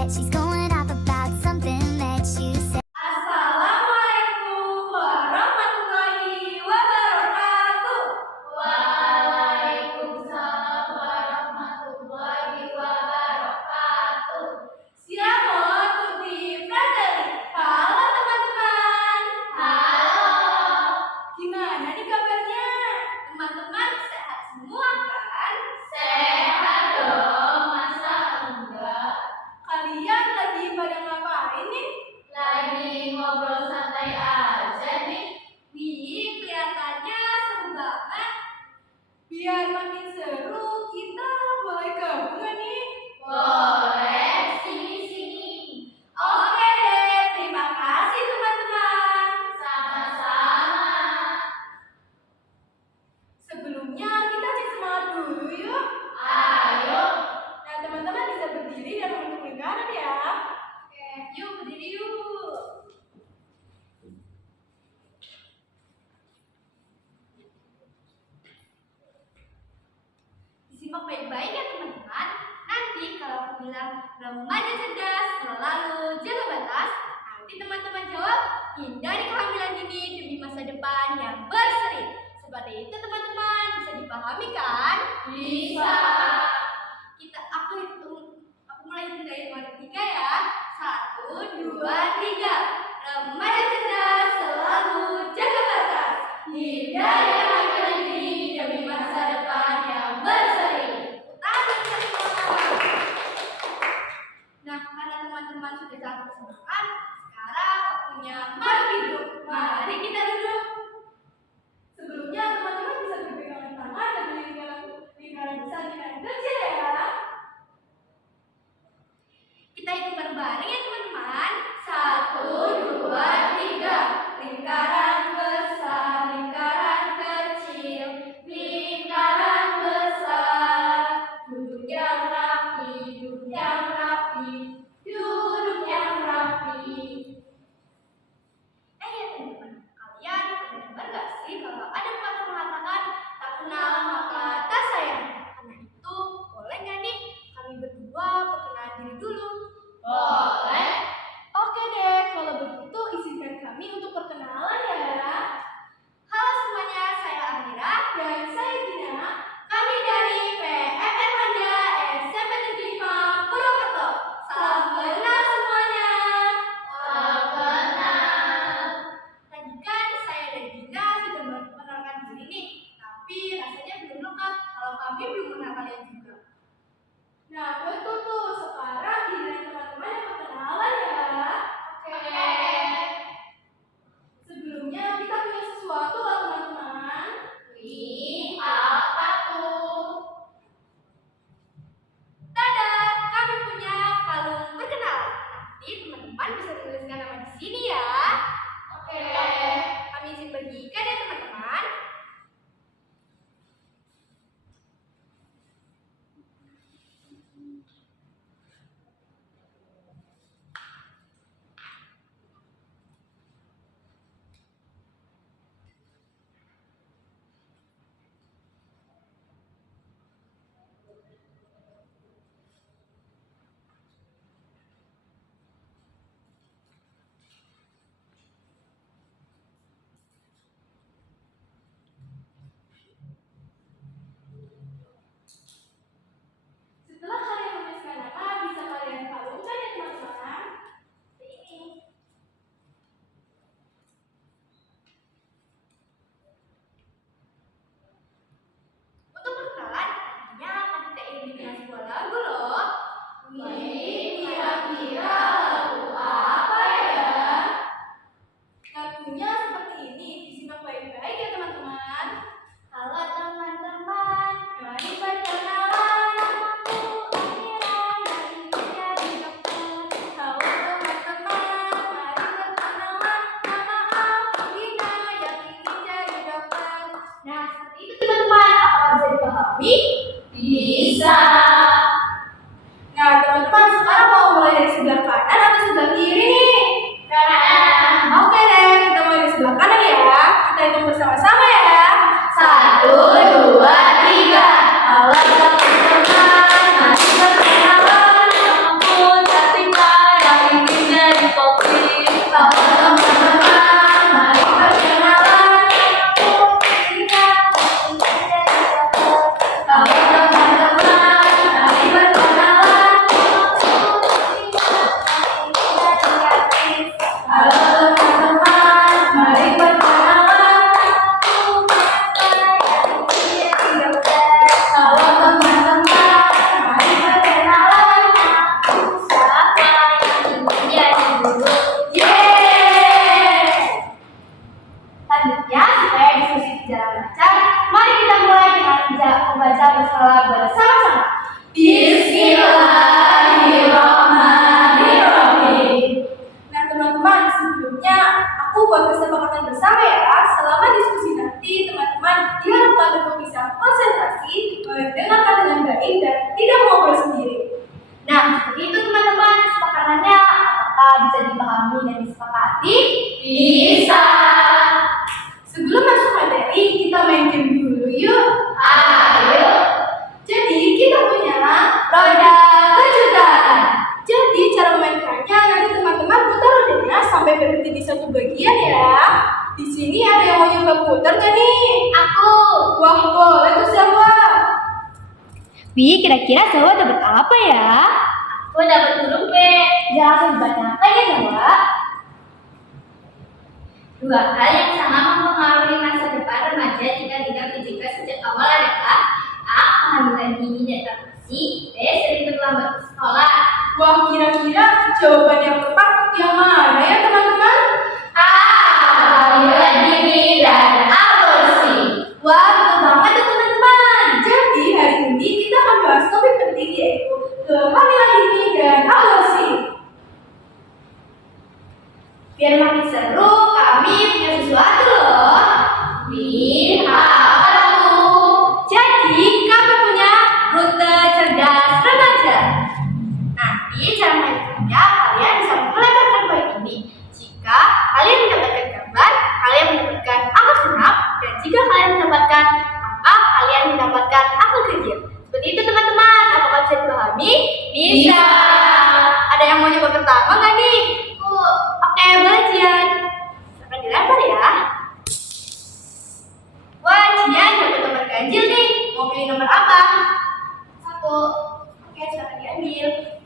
bet she's going off about something that you said. Assalamualaikum warahmatullahi wabarakatuh. Waalaikumsalam warahmatullahi wabarakatuh. Siamo tutti fratelli. Halo teman-teman. Halo. Gimana nih kabarnya? Teman-teman sehat semua kan? Sehat dong, masa enggak? Kalian lagi pada ngapain nih? Lagi ngobrol santai aja nih. Nih, kelihatannya seru banget. Biar makin seru, kita boleh gabung nggak nih? Boleh, sini-sini. Oke deh, terima kasih teman-teman. Sama-sama. Sebelumnya kita cek semangat dulu yuk. Ayo. Nah teman-teman bisa berdiri dan membentuk lingkaran ya. Oke, yuk berdiri yuk. Disimak baik-baik ya teman-teman. Nanti kalau aku bilang remaja cerdas selalu jaga batas, nanti teman-teman jawab hindari kehamilan dini demi masa depan yang berseri. Seperti itu teman-teman, bisa dipahami kan? Bisa. Aku mulai hitung dari 2 3 ya. 1, 2, 3. Remaja cerdas selalu jaga batas, hindari kehamilan dini demi masa depan yang berseri. Nah, karena teman-teman sudah sangat bersemangat, sekarang waktunya mari hidup. Mari kita duduk. Sebelumnya teman-teman bisa berpegangan tangan dan lingkaran besar lingkaran kecil ya. Kita hitung bareng-bareng ya teman-teman. 1, 2, 3. Lingkaran besar, lingkaran kecil, lingkaran besar. Duduk yang rapi, duduk yang rapi, duduk yang rapi. Ya teman-teman, kalian pernah dengar gak sih kalau ada pepatah mengatakan tak kenal maka tak sayang? Karena itu, boleh nggak nih kami berdua perkenalan diri dulu? Boleh. Oke deh, kalau begitu izinkan kami untuk perkenalan ya. Halo semuanya, saya Amira dan saya Gina. Kami dari PMN Manja SMP Negeri 5 Purwokerto. Salam kenal semuanya. Salam kenal. Tadi kan saya dan Gina sudah memperkenalkan diri nih, tapi rasanya belum lengkap kalau kami belum mengenal kalian juga. Nah, betul tuh. Sekarang giliran teman-teman yang perkenalan ya. Oke. Sebelumnya kita punya sesuatu loh teman-teman. Wih, apa tuh? Tada, kami punya kalung perkenalan. Nanti teman-teman bisa tuliskan nama di sini ya. Oke. Kami izin bagikan ya teman-teman. Setelah kalian menuliskan nama, bisa kalian kalungkan ya teman-teman. Ini. Untuk perkenalan, tadinya akan kita iringi dengan sebuah lagu loh. Wih, kira-kira lagu apa ya? Lagunya seperti ini, disimak baik-baik ya teman-teman. Halo teman-teman, mari perkenalan, namaku Amira, dari menjadi dokter. Halo teman-teman, mari perkenalan, nama aku Gina, yang ingin jadi dokter. Nah, seperti itu teman-teman, apakah bisa dipahami? Bisa. Nah, teman-teman sekarang mau mulai dari sebelah kanan atau sebelah kiri nih? Kanan. Oke deh, kita mulai dari sebelah kanan ya. Kita hitung bersama-sama ya. 1, 2, 3. Halo teman-teman, mari perkenalan, namaku Cantik bersama-sama. Bismillahirrahmanirrahim. Nah teman-teman, sebelumnya aku buat kesepakatan bersama ya. Selama diskusi nanti, teman-teman diharapkan untuk bisa konsentrasi, mendengarkan dengan baik dan tidak ngobrol sendiri. Nah, seperti itu teman-teman kesepakatannya. Apakah bisa dipahami dan disepakati? Bisa. Sebelum masuk materi, kita main game dulu yuk. Ayo. Jadi kita punya roda kejutan. Jadi cara memainkannya nanti teman-teman putar rodanya sampai berhenti di satu bagian ya. Di sini ada yang mau nyoba putar nggak nih? Aku. Wah boleh tuh siapa? Kira-kira Zawa dapat apa ya? Aku dapat huruf B. Ya langsung dibacakan ya Jawa. Dua hal yang sama mempengaruhi masa depan remaja jika tidak dicegah sejak awal adalah A. Kehamilan dini dan transisi, B. Sering terlambat ke sekolah. Wah kira-kira jawaban yang tepat yang mana ya teman-teman? A. Kehamilan dini dan aborsi. Wah betul banget ya teman-teman. Jadi hari ini kita akan bahas topik penting yaitu kehamilan dini dan aborsi. Biar makin seru, kami punya sesuatu loh. Apa tuh? Jadi kami punya rute cerdas remaja. Nanti cara mainnya kalian bisa melebarkan koin ini. Jika kalian mendapatkan gambar, kalian mendapatkan angka genap. Dan jika kalian mendapatkan angka, kalian mendapatkan angka kecil. Seperti itu teman-teman. Apakah bisa dipahami? Bisa. Ada yang mau nyoba pertama nggak nih? Oke, belajar. Akan dilempar ya. Wah, Jian dapat nomor ganjil nih. Mau pilih nomor apa? 1. Oke, silakan diambil.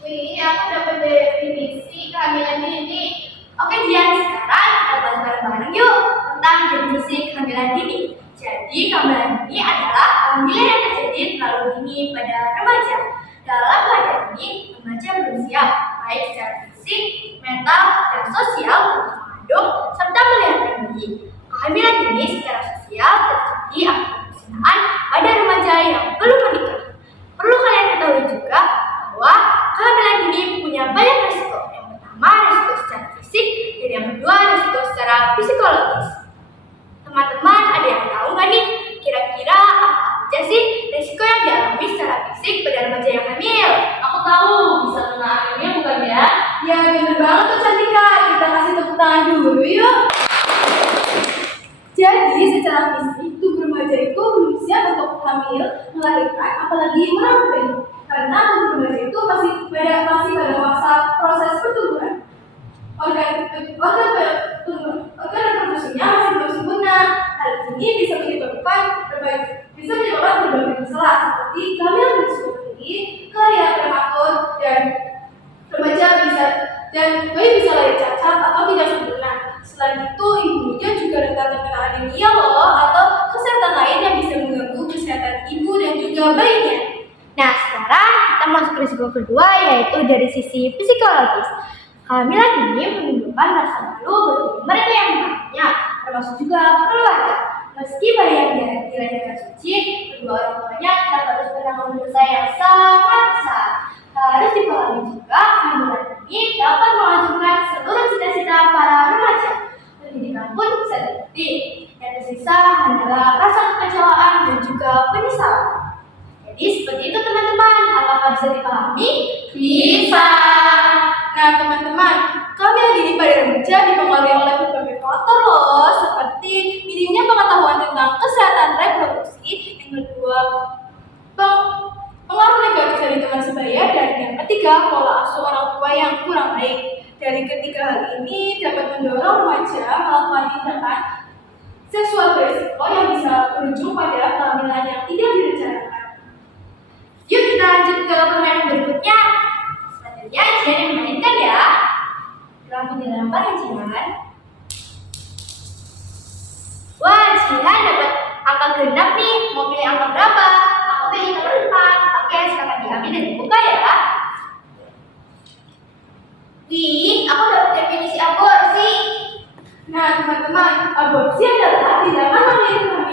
Wih, aku dapat definisi kehamilan dini. Oke, Jian, sekarang kita bahas bareng-bareng yuk tentang definisi kehamilan dini. Jadi, kehamilan dini adalah kehamilan yang terjadi terlalu dini pada remaja. Dalam keadaan ini, remaja belum siap, baik secara fisik, mental, dan sosial untuk mengandung serta melahirkan bayi. Kehamilan dini secara sosial terjadi akibat perzinahan pada remaja yang belum menikah. Perlu kalian ketahui juga bahwa kehamilan dini punya banyak risiko. Yang pertama, risiko secara fisik, dan yang kedua, risiko secara psikologis. Teman-teman, ada yang tahu nggak nih kira-kira apa aja sih risiko yang dialami secara fisik pada remaja yang hamil? Aku tahu, bisa kena anemia bukan ya? Ya bener banget tuh Cantika, kita kasih tepuk tangan dulu yuk. Jadi secara fisik tubuh remaja itu belum siap untuk hamil, melahirkan, apalagi merawat bayi. Karena tubuh remaja itu masih pada masa proses pertumbuhan. Organ reproduksinya masih belum sempurna. Hal ini bisa menyebabkan berbagai masalah seperti kehamilan berisiko tinggi, kelahiran prematur, dan bayi bisa lahir cacat atau tidak sempurna. Selain itu, ibunya juga rentan terkena anemia loh atau kesehatan lain yang bisa mengganggu kesehatan ibu dan juga bayinya. Nah, sekarang kita masuk ke risiko kedua yaitu dari sisi psikologis. Kehamilan ini menimbulkan rasa malu bagi mereka yang mengandungnya, termasuk juga keluarga. Meski bayi yang dilahirkan suci, kedua orang tuanya tetap harus menanggung dosa yang sangat besar. Harus dipahami juga, kehamilan ini dapat menghancurkan seluruh cita-cita para remaja. Pendidikan pun bisa terhenti. Yang tersisa hanyalah rasa kekecewaan dan juga penyesalan. Jadi seperti itu teman-teman. Apakah bisa dipahami? Bisa. Nah teman-teman, kehamilan dini pada remaja dipengaruhi oleh berbagai faktor loh, seperti minimnya pengetahuan tentang kesehatan reproduksi, yang kedua pengaruh negatif dari teman sebaya, dan yang ketiga pola asuh orang tua yang kurang baik. Dari ketiga hal ini dapat mendorong remaja melakukan tindakan seksual beresiko yang bisa berujung pada kehamilan yang tidak direncanakan. Yuk kita lanjut ke permainan berikutnya. Selanjutnya Jian yang mainkan ya. Langsung dilempar ya Jian. Wah Jian dapat angka genap nih. Mau pilih angka berapa? Aku pilih nomor 4. Oke silakan diambil dan dibuka ya. Wih, aku dapat definisi aborsi. Nah teman-teman, aborsi adalah tindakan melahirkan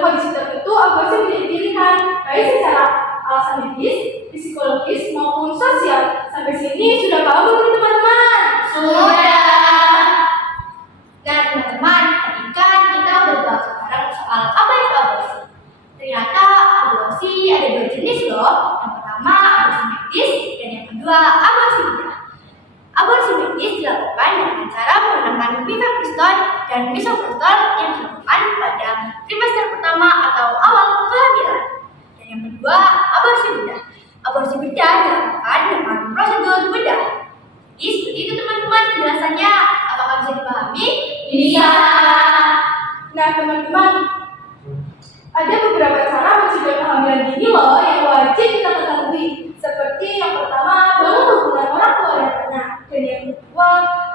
kondisi tertentu aborsi menjadi pilihan, baik secara alasan medis, psikologis, maupun sosial. Sampai sini sudah paham belum teman-teman? Sudah. Nah teman-teman, tadi kan kita udah bahas sekarang soal apa itu aborsi. Ternyata aborsi ada dua jenis loh. Yang pertama aborsi medis dan yang kedua aborsi bedah. Aborsi medis dilakukan dengan cara menggunakan mifepristol dan misoprostol yang dilakukan pada trimester pertama atau awal kehamilan. Dan yang kedua aborsi bedah. Aborsi bedah dilakukan dengan prosedur bedah. Jadi seperti itu teman-teman penjelasannya. Apakah bisa dipahami? Bisa. Nah teman-teman, ada beberapa cara mencegah kehamilan dini loh yang wajib kita ketahui. Seperti yang pertama, bangun hubungan orang tua dan anak. Dan yang kedua,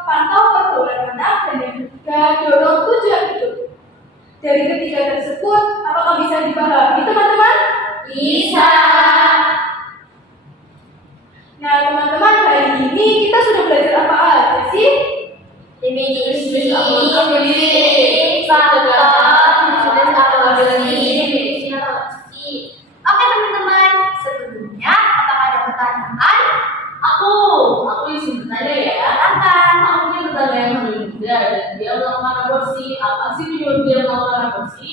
pantau perkembangan anak. Dan yang ketiga, dorong tujuan hidup. Dari ketiga tersebut, apakah bisa dipahami teman-teman? Bisa. Nah teman-teman, hari ini kita sudah belajar apa aja sih? Definisi Oke teman-teman, sebelumnya apakah ada pertanyaan? Aku izin bertanya ya. Silakan. Aku punya pertanyaan yang berbeda dan dia melakukan aborsi. Apa sih tujuan dia melakukan aborsi?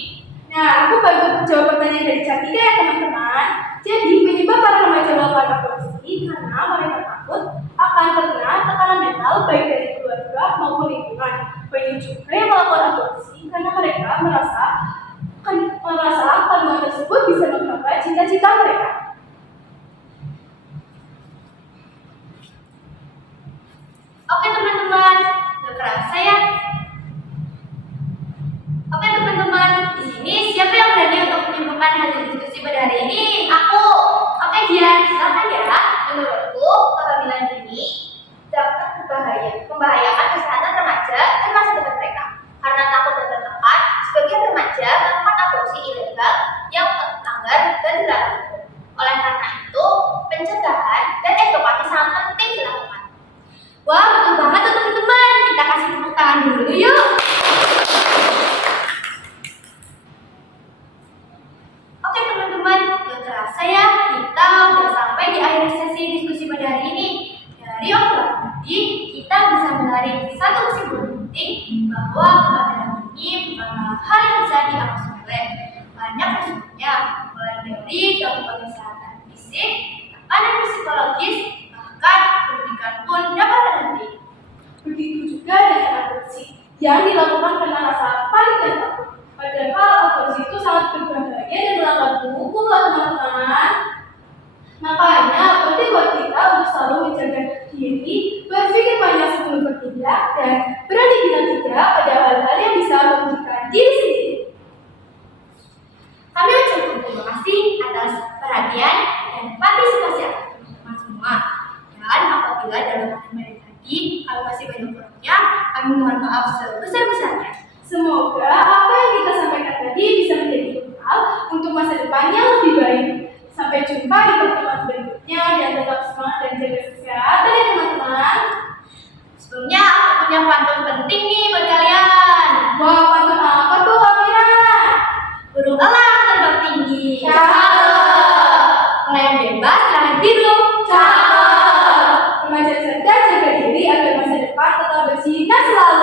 Nah, aku bantu jawab pertanyaan dari Cantika ya teman-teman. Jadi, penyebab para remaja melakukan aborsi karena mereka takut akan terkena tekanan mental baik dari keluarga maupun lingkungan. Banyak juga yang melakukan aborsi karena mereka merasa kandungan tersebut bisa menghambat cita-cita mereka. Oke teman-teman, gak kerasa ya? Oke teman-teman, di sini siapa yang berani untuk menyimpulkan hasil diskusi pada hari ini? Aku. Oke Jian, silakan ya. Menurutku, kehamilan dini dapat membahayakan kesehatan remaja dan masa depan mereka. Karena takut dan tertekan, sebagian remaja melakukan aborsi ilegal yang melanggar dan dilarang hukum. Oleh karena itu, pencegahan dan edukasi sangat penting dilakukan. Wah, betul banget tuh teman-teman. Kita kasih tepuk tangan dulu yuk. Oke teman-teman, gak terasa ya, kita udah sampai di akhir sesi diskusi pada hari ini. Dari obrolan tadi, kita bisa menarik satu kesimpulan penting bahwa kehamilan ini bukanlah hal yang bisa dianggap sepele. Banyak resikonya, mulai dari gangguan kesehatan fisik, tekanan psikologis, bahkan pendidikan pun dapat terhenti. Begitu juga dengan aborsi yang dilakukan karena rasa panik dan takut. Padahal aborsi itu sangat berbahaya dan melanggar hukum loh teman-teman. Makanya penting buat kita untuk selalu menjaga diri, berpikir banyak sebelum bertindak, dan berani bilang tidak pada hal-hal yang bisa merugikan diri sendiri. Kami ucapkan terima kasih atas perhatian dan partisipasi teman-teman semua. Dan apabila dalam materi tadi kami masih banyak kurangnya, kami mohon maaf sebesar-besarnya. Semoga apa yang kita sampaikan tadi bisa menjadi bekal untuk masa depan yang lebih baik. Sampai jumpa di pertemuan berikutnya dan tetap semangat dan jaga kesehatan ya teman-teman. Sebelumnya aku punya pantun penting nih buat kalian. Wah, pantun apa tuh Amira? Burung elang terbang tinggi. Cakep. Melayang bebas di langit biru. Cakep. Remaja cerdas jaga diri agar masa depan tetap bersinar selalu.